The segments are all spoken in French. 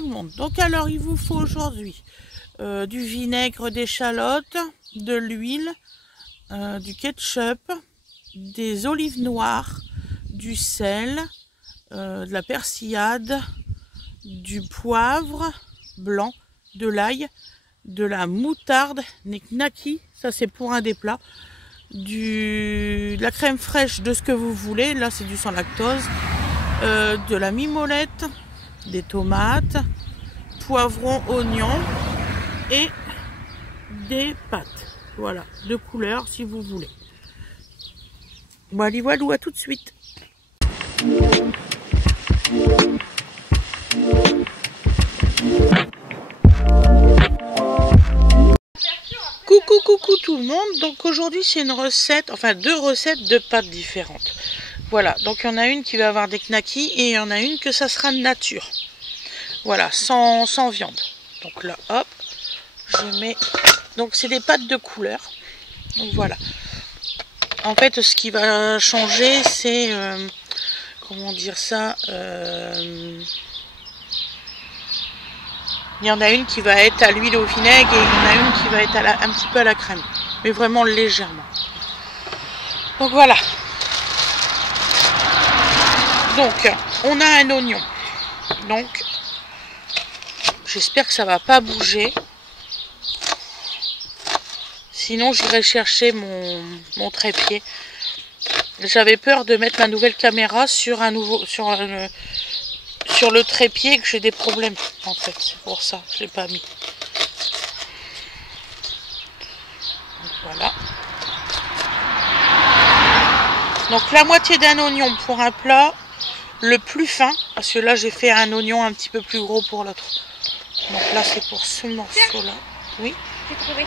tout le monde. Donc alors il vous faut aujourd'hui du vinaigre d'échalote, de l'huile, du ketchup, des olives noires, du sel, de la persillade, du poivre blanc, de l'ail, de la moutarde, des knackis, ça c'est pour un des plats, de la crème fraîche de ce que vous voulez, là c'est du sans lactose, de la mimolette, des tomates, poivrons, oignons et des pâtes, voilà, de couleur si vous voulez. Voilà, voilà, à tout de suite. Coucou tout le monde. Donc aujourd'hui c'est une recette, enfin 2 recettes de pâtes différentes. Voilà, donc il y en a une qui va avoir des knackis et il y en a une que ça sera nature. Voilà, sans viande. Donc là, hop, je mets... Donc c'est des pâtes de couleur. Donc voilà. En fait, ce qui va changer, c'est... comment dire ça il y en a une qui va être à l'huile au vinaigre et il y en a une qui va être un petit peu à la crème. Mais vraiment légèrement. Donc voilà. Donc, on a un oignon. Donc, j'espère que ça va pas bouger. Sinon, j'irai chercher mon trépied. J'avais peur de mettre ma nouvelle caméra sur sur le trépied que j'ai des problèmes. En fait, c'est pour ça que je l'ai pas mis. Donc, voilà. Donc la moitié d'un oignon pour un plat, le plus fin, parce que là j'ai fait un oignon un petit peu plus gros pour l'autre. Donc là c'est pour ce morceau-là. Oui. J'ai trouvé.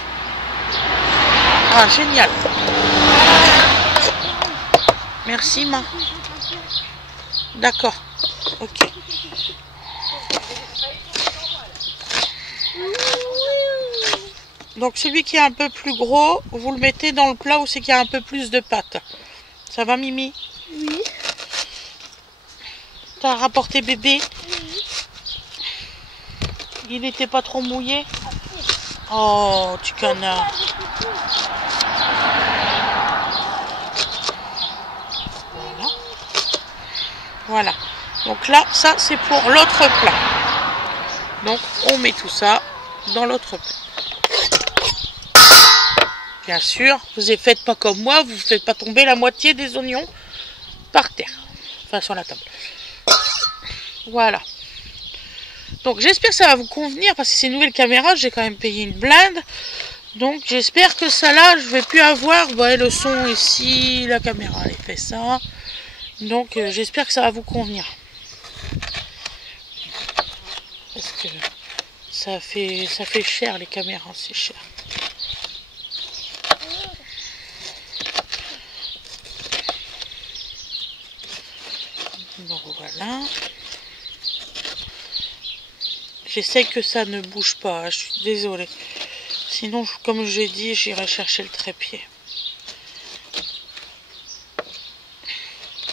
Ah génial. Merci ma. D'accord. Ok. Donc celui qui est un peu plus gros, vous le mettez dans le plat où c'est qu'il y a un peu plus de pâte. Ça va Mimi? Oui. T'as rapporté bébé? Oui. Il n'était pas trop mouillé? Oh, tu canard. Voilà. Voilà. Donc là, ça c'est pour l'autre plat. Donc on met tout ça dans l'autre plat. Bien sûr, vous ne faites pas comme moi, vous ne faites pas tomber la moitié des oignons par terre. Enfin, sur la table. Voilà. Donc j'espère que ça va vous convenir, parce que c'est une nouvelle caméra, j'ai quand même payé une blinde. Donc j'espère que ça là, je vais plus avoir le son ici, la caméra elle fait ça. Donc j'espère que ça va vous convenir. Parce que ça fait cher les caméras, c'est cher. Donc voilà. J'essaie que ça ne bouge pas, je suis désolée. Sinon, comme j'ai dit, j'irai chercher le trépied.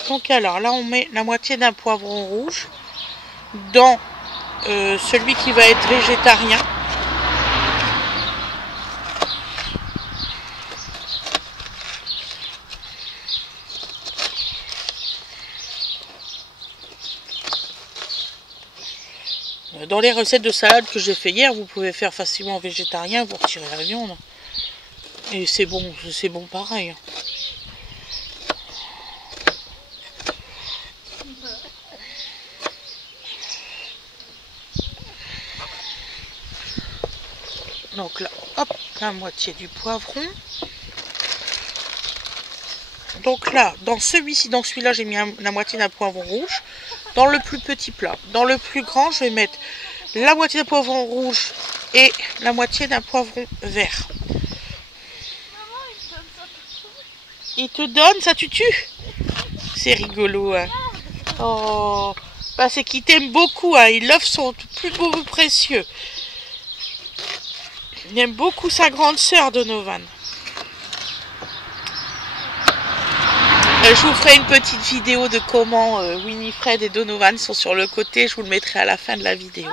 Donc alors, là on met la moitié d'un poivron rouge dans celui qui va être végétarien. Dans les recettes de salade que j'ai fait hier, vous pouvez faire facilement végétarien, vous retirez la viande. Et c'est bon pareil. Donc là, hop, la moitié du poivron. Donc là, dans celui-ci, dans celui-là, j'ai mis la moitié d'un poivron rouge. Dans le plus petit plat. Dans le plus grand, je vais mettre la moitié d'un poivron rouge et la moitié d'un poivron vert. Il te donne, ça tu tues? C'est rigolo, hein. Oh, bah c'est qu'il t'aime beaucoup, hein. Il offre son plus beau précieux. Il aime beaucoup sa grande sœur, Donovan. Je vous ferai une petite vidéo de comment Winifred et Donovan sont sur le côté. Je vous le mettrai à la fin de la vidéo.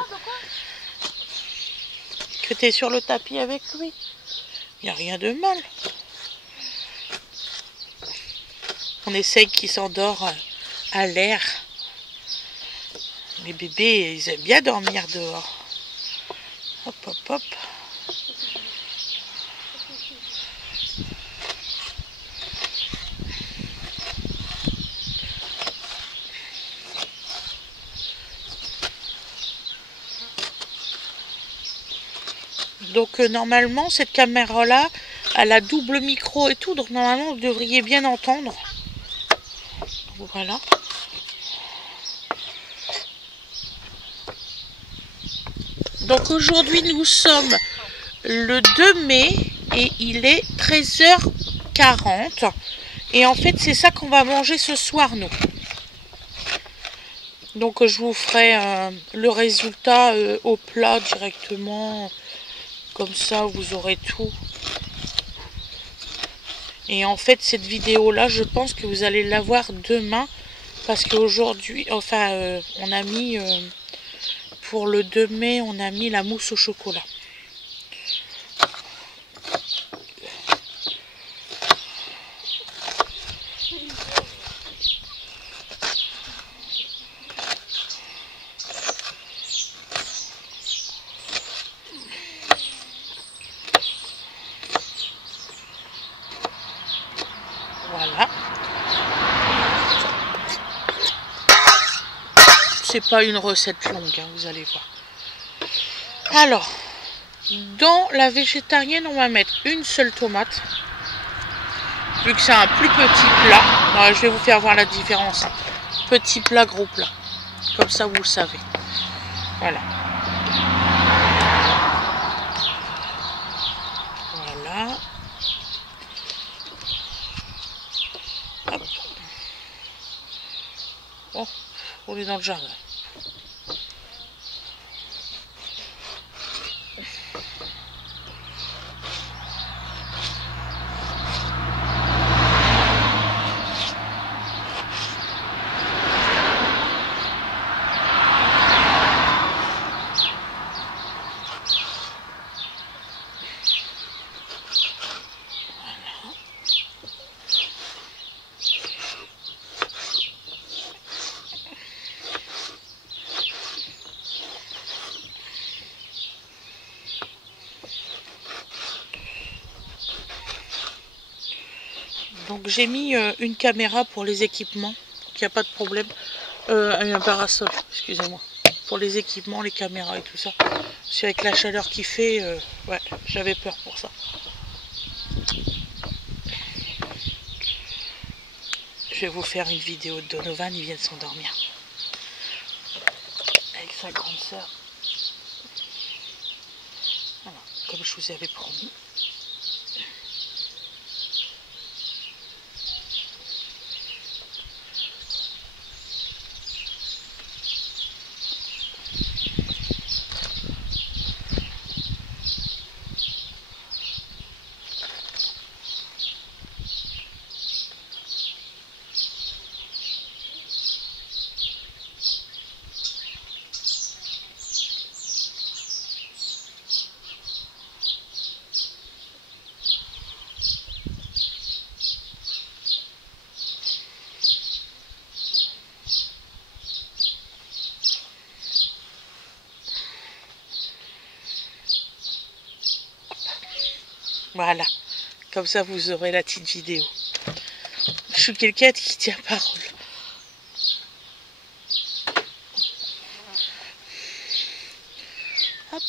que tu es sur le tapis avec lui. Il n'y a rien de mal. On essaye qu'il s'endort à l'air. Les bébés, ils aiment bien dormir dehors. Hop, hop, hop. Donc normalement, cette caméra-là, elle a double micro et tout. Donc normalement, vous devriez bien entendre. Voilà. Donc aujourd'hui, nous sommes le 2 mai et il est 13h40. Et en fait, c'est ça qu'on va manger ce soir, nous. Donc je vous ferai le résultat au plat directement. Comme ça, vous aurez tout. Et en fait, cette vidéo-là, je pense que vous allez la voir demain. Parce qu'aujourd'hui, enfin, on a mis, pour le 2 mai, on a mis la mousse au chocolat. Voilà. C'est pas une recette longue, hein, vous allez voir. Alors, dans la végétarienne, on va mettre une seule tomate. Vu que c'est un plus petit plat. Alors, je vais vous faire voir la différence. Petit plat, gros plat. Comme ça, vous le savez. Voilà. Voilà. Hop. Oh, on est dans le jardin. Donc j'ai mis une caméra pour les équipements, il n'y a pas de problème. Un parasol, excusez-moi. Pour les équipements, les caméras et tout ça. Parce qu'avec la chaleur qu'il fait, ouais, j'avais peur pour ça. Je vais vous faire une vidéo de Donovan, il vient de s'endormir. Avec sa grande sœur. Voilà, comme je vous avais promis. Voilà, comme ça vous aurez la petite vidéo. Je suis quelqu'un qui tient parole. Hop.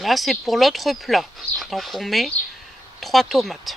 Là, c'est pour l'autre plat. Donc, on met 3 tomates.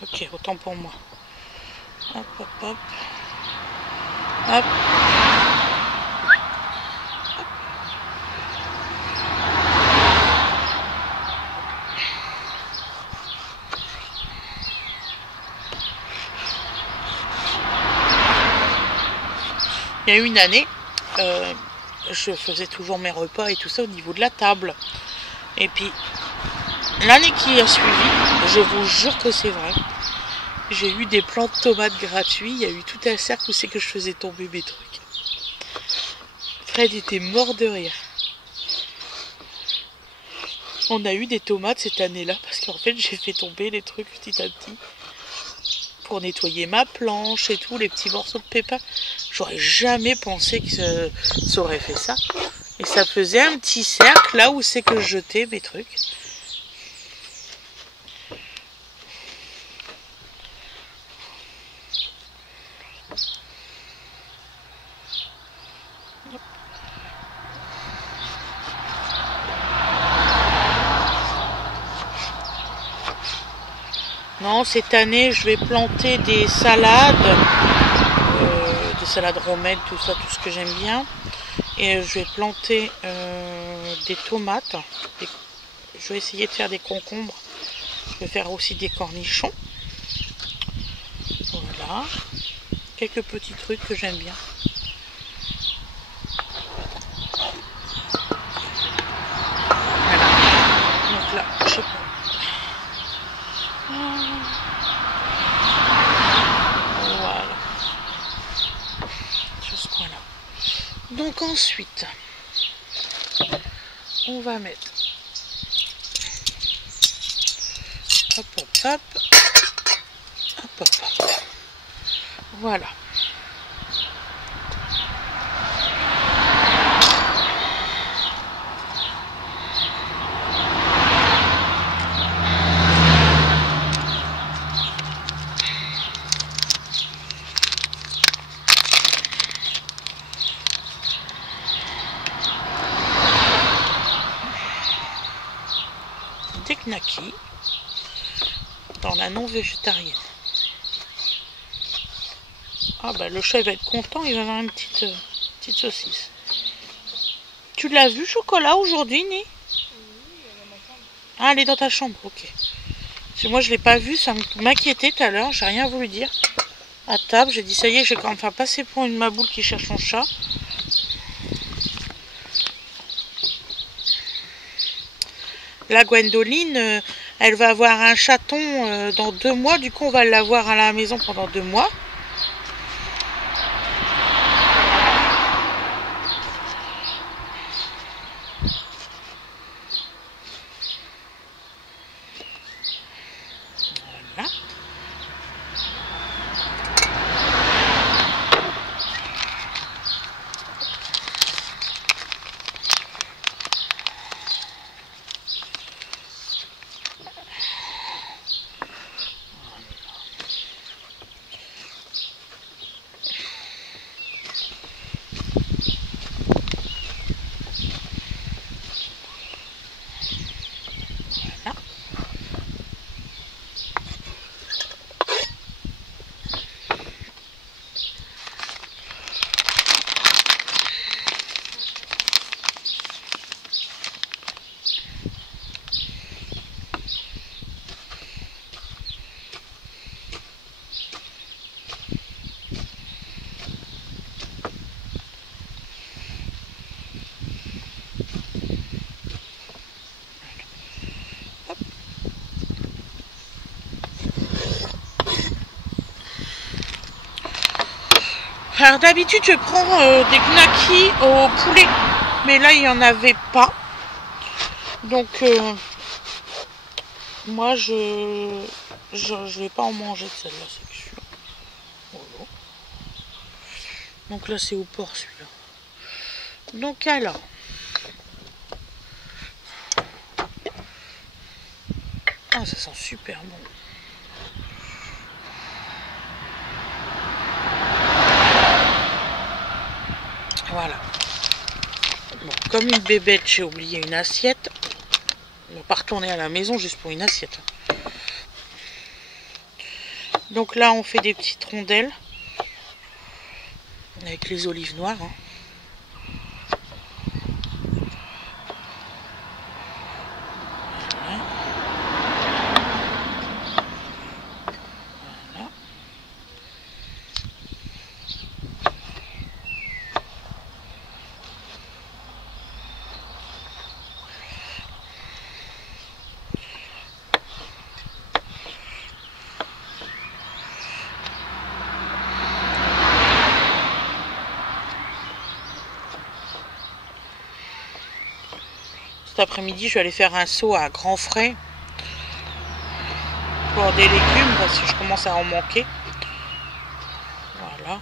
Ok, autant pour moi. Hop, hop, hop. Hop. Il y a eu une année, je faisais toujours mes repas et tout ça au niveau de la table. Et puis, l'année qui a suivi, je vous jure que c'est vrai, j'ai eu des plants de tomates gratuits. Il y a eu tout un cercle où c'est que je faisais tomber mes trucs. Fred était mort de rire. On a eu des tomates cette année-là parce qu'en fait, j'ai fait tomber les trucs petit à petit. Pour nettoyer ma planche et tout, les petits morceaux de pépins. J'aurais jamais pensé que ça aurait fait ça. Et ça faisait un petit cercle là où c'est que je jetais mes trucs. Non, cette année, je vais planter des salades romaines, tout ça, tout ce que j'aime bien. Et je vais planter des tomates. Je vais essayer de faire des concombres. Je vais faire aussi des cornichons. Voilà. Quelques petits trucs que j'aime bien. Voilà. Donc là, je sais pas. Voilà. Sur ce coin-là. Donc ensuite, on va mettre hop hop hop hop hop hop. Voilà. Des knackis dans la non végétarienne. Ah bah le chat va être content, il va avoir une petite saucisse. Tu l'as vu chocolat aujourd'hui, Ni? Ah, elle est dans ta chambre, ok. Parce que moi je l'ai pas vue, ça m'inquiétait tout à l'heure, j'ai rien voulu dire. À table, j'ai dit ça y est, j'ai quand même passer pour une maboule qui cherche son chat. La Gwendoline, elle va avoir un chaton dans 2 mois. Du coup, on va l'avoir à la maison pendant 2 mois. Voilà. Alors d'habitude je prends des knackis au poulet, mais là il n'y en avait pas. Donc moi je vais pas en manger de celle-là, c'est sûr. Voilà. Donc là c'est au porc celui-là. Donc alors. Ah ça sent super bon. Voilà. Bon, comme une bébête, j'ai oublié une assiette. On va pas retourner à la maison juste pour une assiette. Donc là, on fait des petites rondelles avec les olives noires. Hein. Voilà. Voilà. Cet après-midi, je vais aller faire un saut à grands frais pour des légumes parce que je commence à en manquer. Voilà.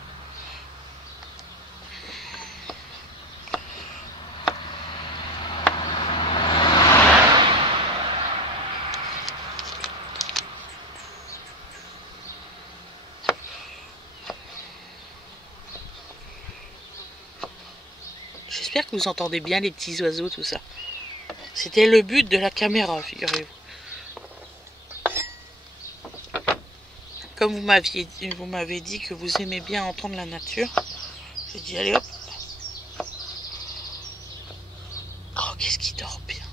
J'espère que vous entendez bien les petits oiseaux, tout ça. C'était le but de la caméra, figurez-vous. Comme vous m'avez dit que vous aimez bien entendre la nature, j'ai dit allez hop. Oh, qu'est-ce qu'il dort bien.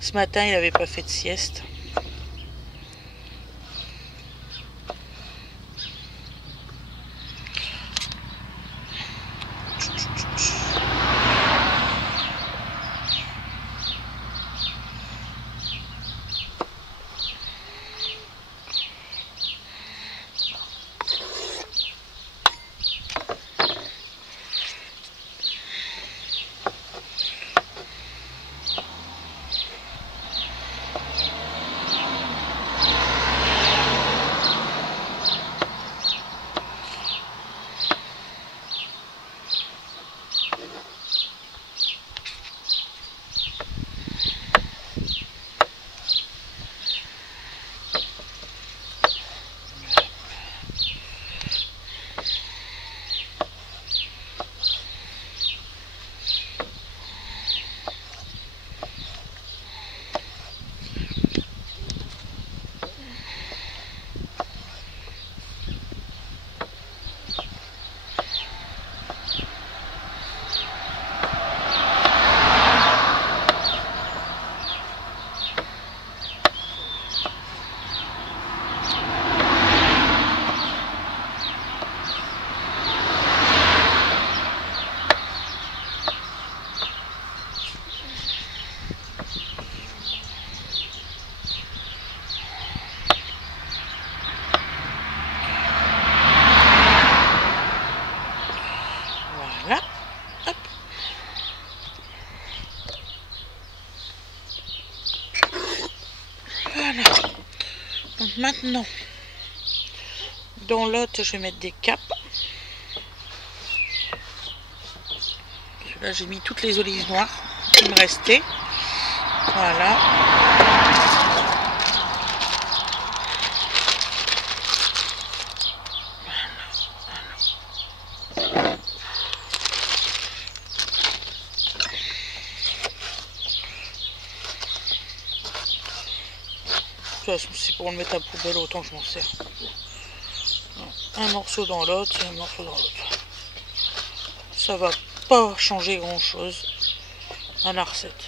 Ce matin, il n'avait pas fait de sieste. Voilà. Hop. Voilà. Donc maintenant, dans l'autre, je vais mettre des capes. Là, j'ai mis toutes les olives noires qui me restaient. Voilà. De toute façon, c'est pour le mettre à la poubelle, autant que je m'en sers. Un morceau dans l'autre et un morceau dans l'autre. Ça va pas changer grand chose à la recette.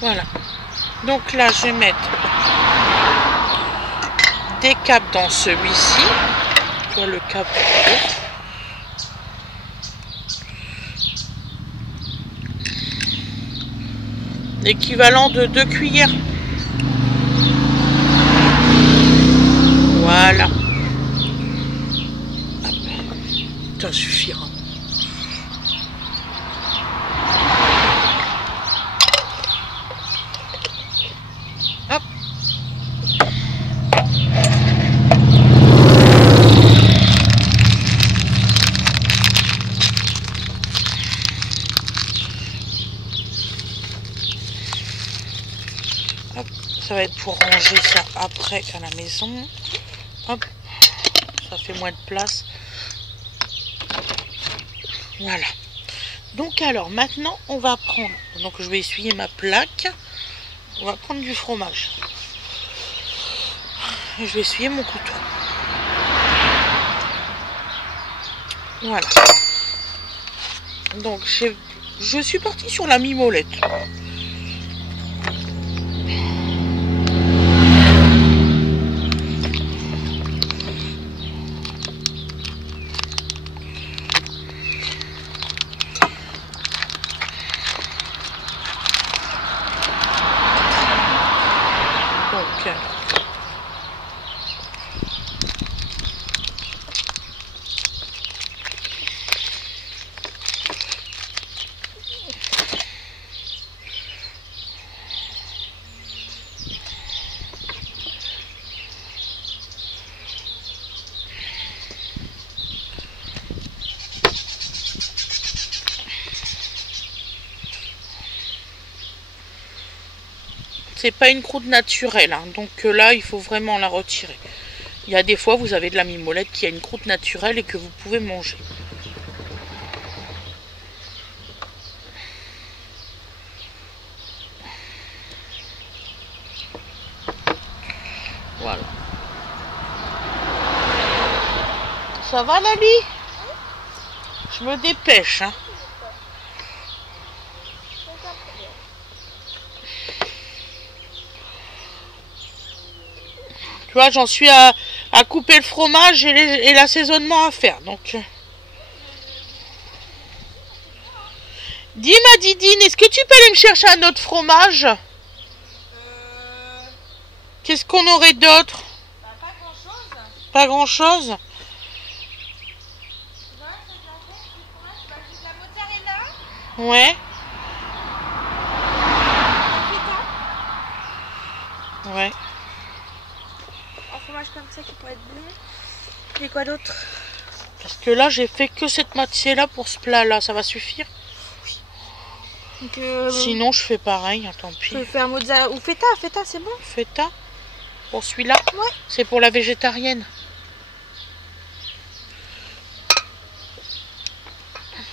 Voilà. Donc là, je vais mettre des capes dans celui-ci. Tu vois le cap. L'équivalent de 2 cuillères. Voilà. Hop. Ça suffira. Hop, ça va être pour ranger ça après à la maison. Hop, ça fait moins de place. Voilà. Donc alors maintenant on va prendre, donc je vais essuyer ma plaque. On va prendre du fromage. Et je vais essuyer mon couteau. Voilà. Donc je suis partie sur la mimolette. C'est pas une croûte naturelle, hein, donc là il faut vraiment la retirer. Il y a des fois vous avez de la mimolette qui a une croûte naturelle et que vous pouvez manger. Voilà. Ça va Lali? Je me dépêche, hein. Tu vois, j'en suis à couper le fromage et l'assaisonnement à faire. Donc, dis ma Didine, est-ce que tu peux aller me chercher un autre fromage? Qu'est-ce qu'on aurait d'autre? Bah, pas grand-chose. Pas grand-chose? La mozzarella. Ouais. Ouais. Un fromage comme ça qui pourrait être bon. Et quoi d'autre? Parce que là, j'ai fait que cette moitié-là pour ce plat-là. Ça va suffire? Donc, sinon, je fais pareil, hein, tant pis. Je peux faire mozzarella ou feta. Feta, c'est bon. Feta? Pour celui-là? Ouais. C'est pour la végétarienne.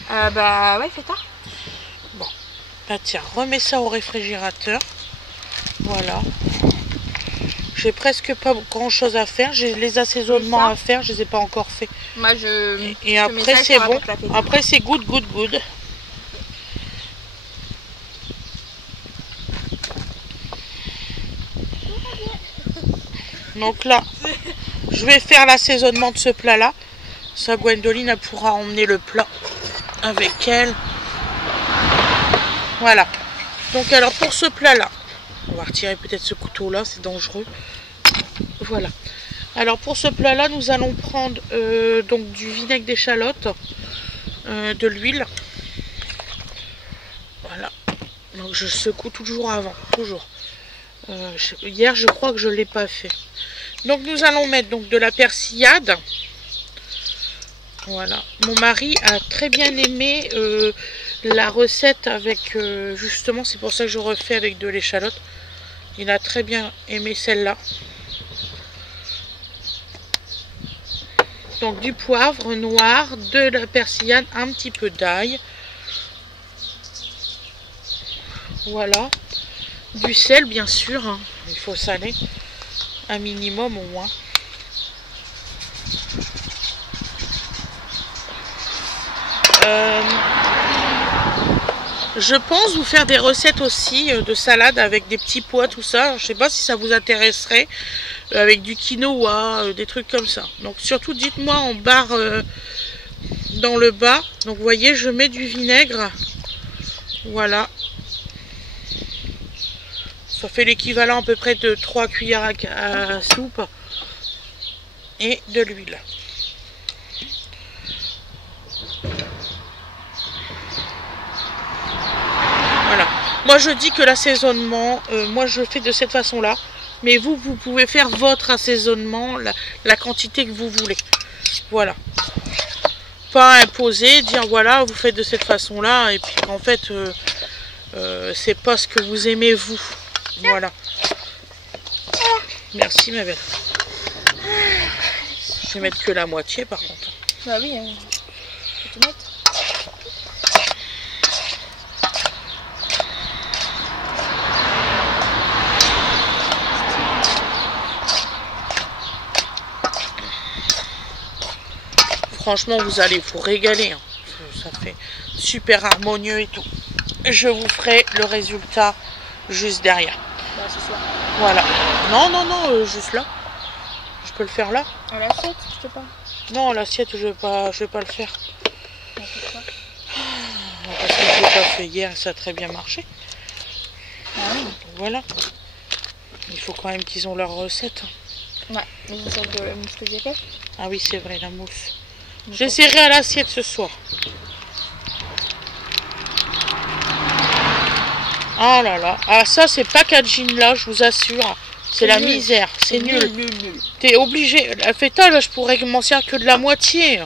Bah ouais, feta. Bon. Bah tiens, remets ça au réfrigérateur. Voilà. J'ai presque pas grand chose à faire. J'ai les assaisonnements à faire. Je les ai pas encore fait. Moi, je... Et après, c'est bon. Après, c'est good. Donc là, je vais faire l'assaisonnement de ce plat-là. Ça, Gwendoline, elle pourra emmener le plat avec elle. Voilà. Donc alors, pour ce plat-là, on va retirer peut-être ce couteau-là, c'est dangereux. Voilà. Alors, pour ce plat-là, nous allons prendre donc du vinaigre d'échalote, de l'huile. Voilà. Donc, je secoue toujours avant, toujours. Hier, je crois que je ne l'ai pas fait. Donc, nous allons mettre donc de la persillade. Voilà. Mon mari a très bien aimé la recette avec, justement, c'est pour ça que je refais avec de l'échalote. Il a très bien aimé celle-là. Donc, du poivre noir, de la persillade, un petit peu d'ail. Voilà. Du sel, bien sûr, hein. Il faut saler, un minimum au moins. Je pense vous faire des recettes aussi de salade avec des petits pois, tout ça. Je sais pas si ça vous intéresserait, avec du quinoa, des trucs comme ça. Donc surtout dites-moi en barre dans le bas. Donc vous voyez, je mets du vinaigre. Voilà. Ça fait l'équivalent à peu près de 3 cuillères à soupe. Et de l'huile. Voilà. Moi je dis que l'assaisonnement, moi je fais de cette façon-là. Mais vous pouvez faire votre assaisonnement, la quantité que vous voulez. Voilà. Pas imposer, dire voilà, vous faites de cette façon-là. Et puis en fait, c'est pas ce que vous aimez vous. Voilà. Merci ma belle. Je vais mettre que la moitié par contre. Bah oui, faut tout mettre. Franchement, vous allez vous régaler. Hein. Ça fait super harmonieux et tout. Je vous ferai le résultat juste derrière. Bah, ce soir. Voilà. Non, juste là. Je peux le faire là. À l'assiette, je te parle. Non, l'assiette, je vais pas le faire. Bah, pourquoi? Parce que je l'ai pas fait hier, ça a très bien marché. Ah oui. Donc, voilà. Il faut quand même qu'ils ont leur recette. Ouais, mais c'est celle de la mousse que j'ai faite. Ah oui, c'est vrai, la mousse. J'essaierai à l'assiette ce soir. Ah là là. Ah ça, c'est packaging là, je vous assure. C'est la misère. C'est nul. Nul. T'es obligé. La feta, là, je pourrais m'en servir que de la moitié.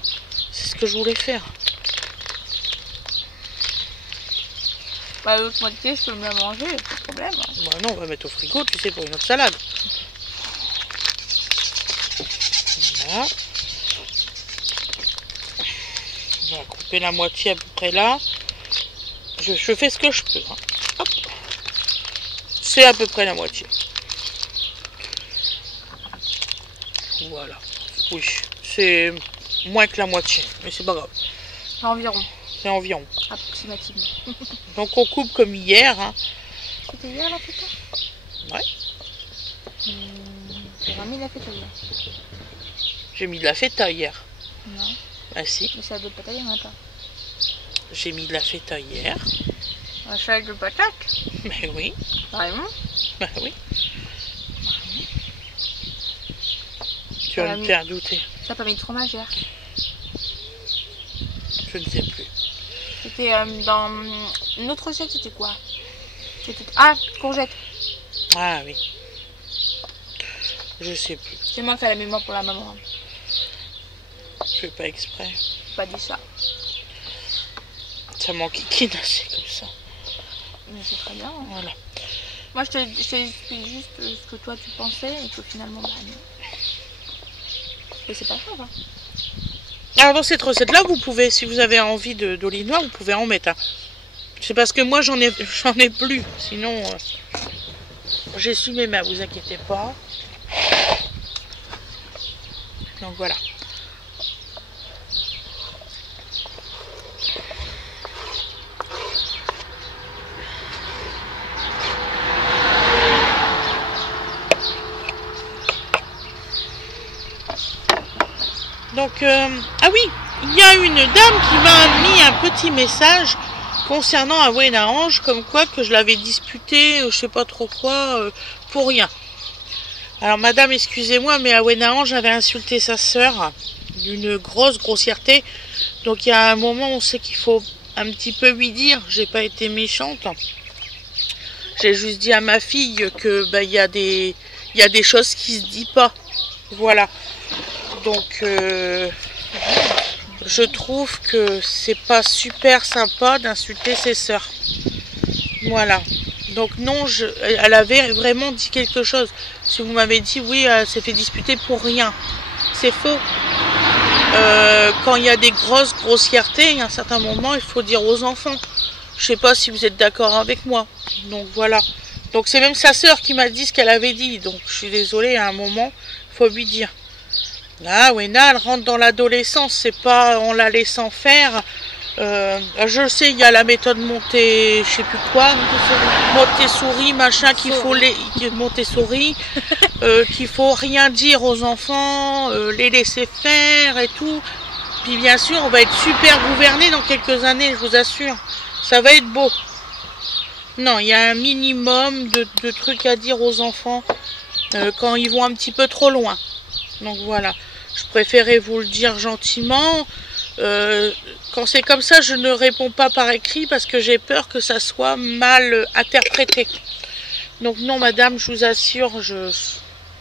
C'est ce que je voulais faire. Bah, l'autre moitié, je peux me la manger, pas de problème. Bah non, on va mettre au frigo, tu sais, pour une autre salade. Voilà. On va couper la moitié à peu près là. Je fais ce que je peux. Hein. Hop. C'est à peu près la moitié. Voilà. Oui, c'est moins que la moitié, mais c'est pas grave. Environ. C'est environ. Approximativement. Donc on coupe comme hier. Hein. C'était hier la feta? Ouais. J'ai remis la feta hier. J'ai mis de la feta hier. Non. Ah si. Mais ça de patate, il n'y en a pas. J'ai mis de la feta hier. Un chèque de patate? Mais oui. Vraiment? Bah oui. Tu vas me faire douter. Ça n'a pas mis de fromage hier. Je ne sais plus. C'était dans une autre recette, c'était quoi? Ah, courgette. Ah oui. Je sais plus. C'est moi qui ai la mémoire pour la maman. Je fais pas exprès. J'ai pas dit ça. Ça m'enquiquine, c'est comme ça. Mais c'est très bien. Hein. Voilà. Moi, je t'explique juste ce que toi tu pensais et que finalement, bah non. Et c'est pas grave. Hein. Alors dans cette recette-là, vous pouvez, si vous avez envie d'olive noire, vous pouvez en mettre. Hein. C'est parce que moi, j'en ai plus. Sinon, j'essuie mes mains, vous inquiétez pas. Donc voilà. Donc, ah oui, il y a une dame qui m'a mis un petit message concernant Awen Ange, comme quoi que je l'avais disputé, je sais pas trop quoi, pour rien. Alors madame, excusez-moi, mais Awen Ange avait insulté sa sœur d'une grosse grossièreté. Donc il y a un moment, on sait qu'il faut un petit peu lui dire, j'ai pas été méchante. J'ai juste dit à ma fille que il y a des choses qui se disent pas. Voilà. Donc je trouve que c'est pas super sympa d'insulter ses sœurs. Voilà. Donc non, elle avait vraiment dit quelque chose. Si vous m'avez dit oui, elle s'est fait disputer pour rien. C'est faux. Quand il y a des grosses grossièretés, il y a un certain moment, il faut dire aux enfants. Je sais pas si vous êtes d'accord avec moi. Donc voilà. Donc c'est même sa sœur qui m'a dit ce qu'elle avait dit. Donc je suis désolée, à un moment, il faut lui dire. Là, Wena, elle rentre dans l'adolescence, c'est pas en la laissant faire. Je sais, il y a la méthode Montessori, je sais plus quoi, Montessori, machin, qu'il faut Montessori, qu'il faut rien dire aux enfants, les laisser faire et tout. Puis bien sûr, on va être super gouverné dans quelques années, je vous assure. Ça va être beau. Non, il y a un minimum de trucs à dire aux enfants quand ils vont un petit peu trop loin. Donc voilà, je préférais vous le dire gentiment. Quand c'est comme ça, je ne réponds pas par écrit parce que j'ai peur que ça soit mal interprété. Donc non, madame, je vous assure,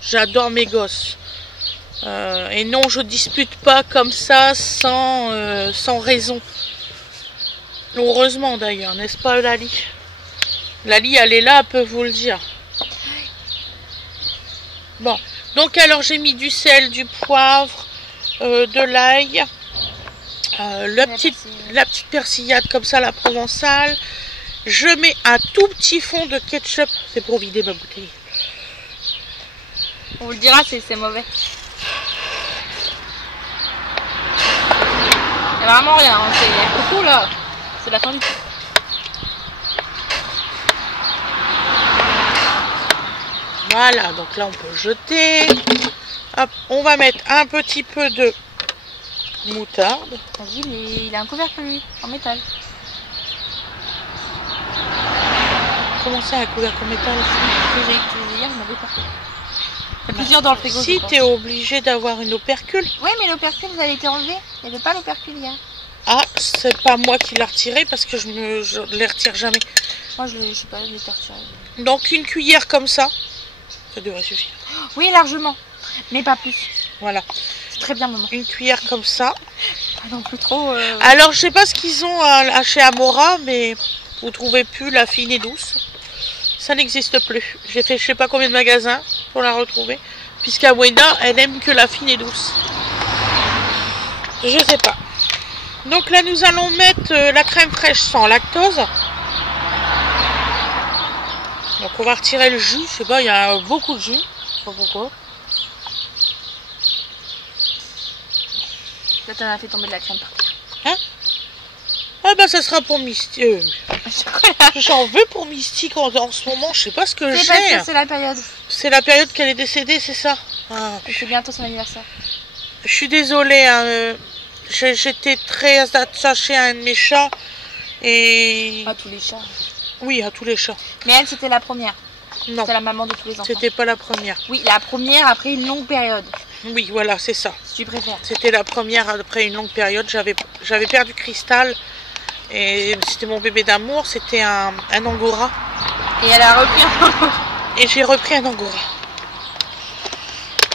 j'adore mes gosses. Et non, je dispute pas comme ça sans raison. Heureusement d'ailleurs, n'est-ce pas Lali? Lali, elle est là, elle peut vous le dire. Bon, donc alors j'ai mis du sel, du poivre, de l'ail, la petite persillade comme ça, la provençale. Je mets un tout petit fond de ketchup, c'est pour vider ma bouteille. On vous le dira, c'est mauvais. Il n'y a vraiment rien, hein. C'est beaucoup là. C'est la fin du tout. Voilà, donc là on peut jeter. Hop, on va mettre un petit peu de moutarde. Vas-y, il a un couvercle lui, en métal. Comment ça, un couvercle en métal? Que j'ai utilisé hier, je n'avais pas. Il y a plusieurs dans le frigo. Si, tu es obligé d'avoir une opercule. Oui, mais l'opercule, vous avez été enlevé. Il n'y avait pas l'opercule hier. Ah, c'est pas moi qui l'ai retiré parce que je les retire jamais. Moi, je sais pas, je l'ai retiré. Donc une cuillère comme ça, ça devrait suffire. Oui, largement, mais pas plus. Voilà. C'est très bien, maman. Une cuillère comme ça. Pas non plus trop. Alors, je sais pas ce qu'ils ont chez Amora, mais vous trouvez plus la fine et douce. Ça n'existe plus. J'ai fait je sais pas combien de magasins pour la retrouver. Puisqu'à Wena, elle aime que la fine et douce. Je sais pas. Donc là, nous allons mettre la crème fraîche sans lactose. Donc on va retirer le jus. Je sais pas, il y a beaucoup de jus. Je sais pas pourquoi. Là, t'en as fait tomber de la crème par terre. Hein? Ah bah ça sera pour Mystique. J'en veux pour Mystique en ce moment. Je sais pas ce que j'ai. C'est la période. C'est la période qu'elle est décédée, c'est ça? Ah, c'est bientôt son anniversaire. Je suis désolée. Hein, j'étais très attachée à un de mes chats. Et... À tous les chats. Oui, à tous les chats. Mais elle, c'était la première. Non. C'était la maman de tous les enfants. C'était pas la première. Oui, la première après une longue période. Oui, voilà, c'est ça. Si tu préfères. C'était la première après une longue période. J'avais perdu Cristal. Et c'était mon bébé d'amour. C'était un angora. Et elle a repris un angora. Et j'ai repris un angora.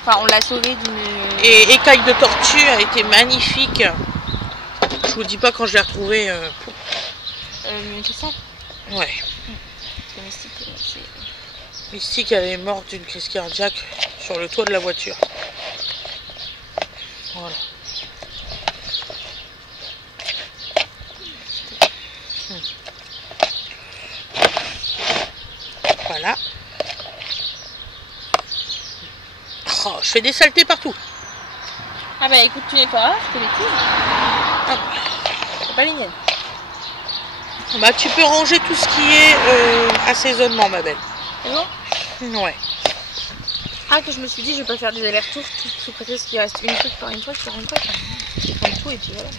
Enfin, on l'a sauvé d'une... Et écaille de tortue a été magnifique. Je vous dis pas quand je l'ai retrouvée. Cristal. Ouais. Mystique, elle est morte d'une crise cardiaque sur le toit de la voiture. Voilà. Voilà. Oh, je fais des saletés partout. Ah bah écoute, tu nettoies, je te les tise. Ah. C'est pas les miennes. Bah tu peux ranger tout ce qui est assaisonnement, ma belle. C'est bon? Ouais. Ah, que je me suis dit, je vais pas faire des allers-retours sous prétexte qu'il reste une truc par une truc par une truc. Je prends tout et puis voilà.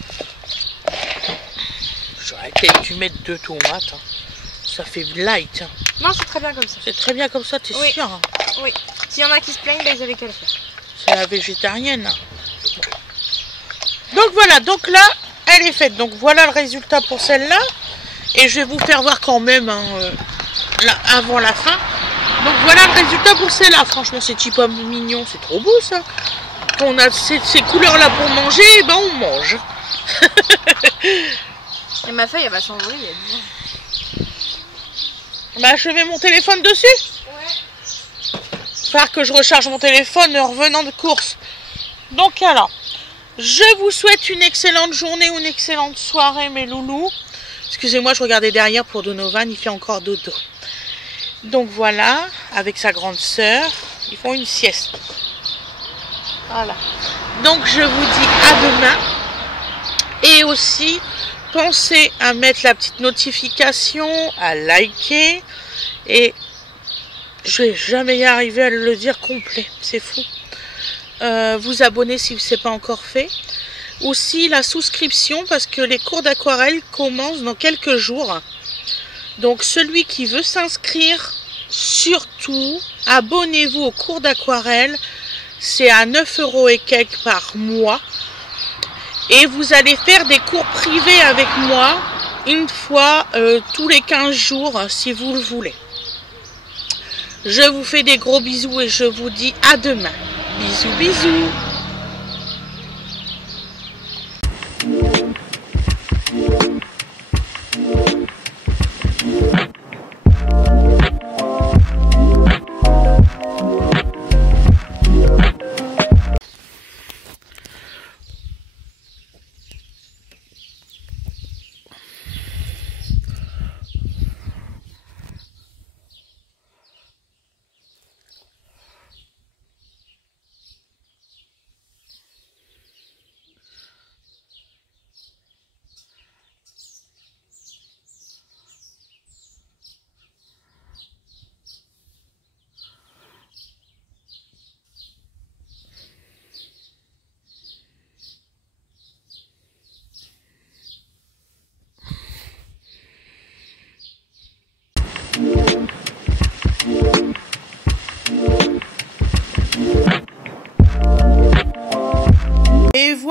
J'aurais peut-être dû mettre 2 tomates. Hein. Ça fait light. Hein. Non, c'est très bien comme ça. C'est très bien comme ça, t'es sûr? Hein? Oui. S'il y en a qui se plaignent, bah, ils avaient qu'à le faire. C'est la végétarienne. Donc voilà, donc là, elle est faite. Donc voilà le résultat pour celle-là. Et je vais vous faire voir quand même hein, là, avant la fin. Donc voilà le résultat pour celle-là. Franchement, c'est petit pomme mignon, c'est trop beau ça. Quand on a ces couleurs-là pour manger, eh ben on mange. Et ma feuille, elle va s'envoler, il y a 10 ans. Bah, je mets mon téléphone dessus. Ouais. Faire que je recharge mon téléphone en revenant de course. Donc alors, je vous souhaite une excellente journée ou une excellente soirée, mes loulous. Excusez-moi, je regardais derrière pour Donovan, il fait encore dodo. Donc voilà, avec sa grande sœur, ils font une sieste. Voilà. Donc je vous dis à demain. Et aussi, pensez à mettre la petite notification, à liker. Et je vais jamais y arriver à le dire complet, c'est fou. Vous abonner si ce n'est pas encore fait. Aussi la souscription parce que les cours d'aquarelle commencent dans quelques jours. Donc celui qui veut s'inscrire, surtout, abonnez-vous aux cours d'aquarelle. C'est à 9 € et quelques par mois. Et vous allez faire des cours privés avec moi une fois tous les 15 jours si vous le voulez. Je vous fais des gros bisous et je vous dis à demain. Bisous, bisous.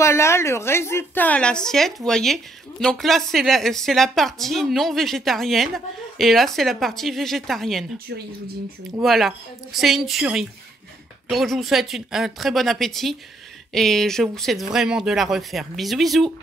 voilà le résultat à l'assiette, vous voyez. Donc là, c'est la partie non végétarienne. Et là, c'est la partie végétarienne. Une tuerie, je vous dis une tuerie. Voilà, c'est une tuerie. Donc, je vous souhaite un très bon appétit. Et je vous souhaite vraiment de la refaire. Bisous, bisous.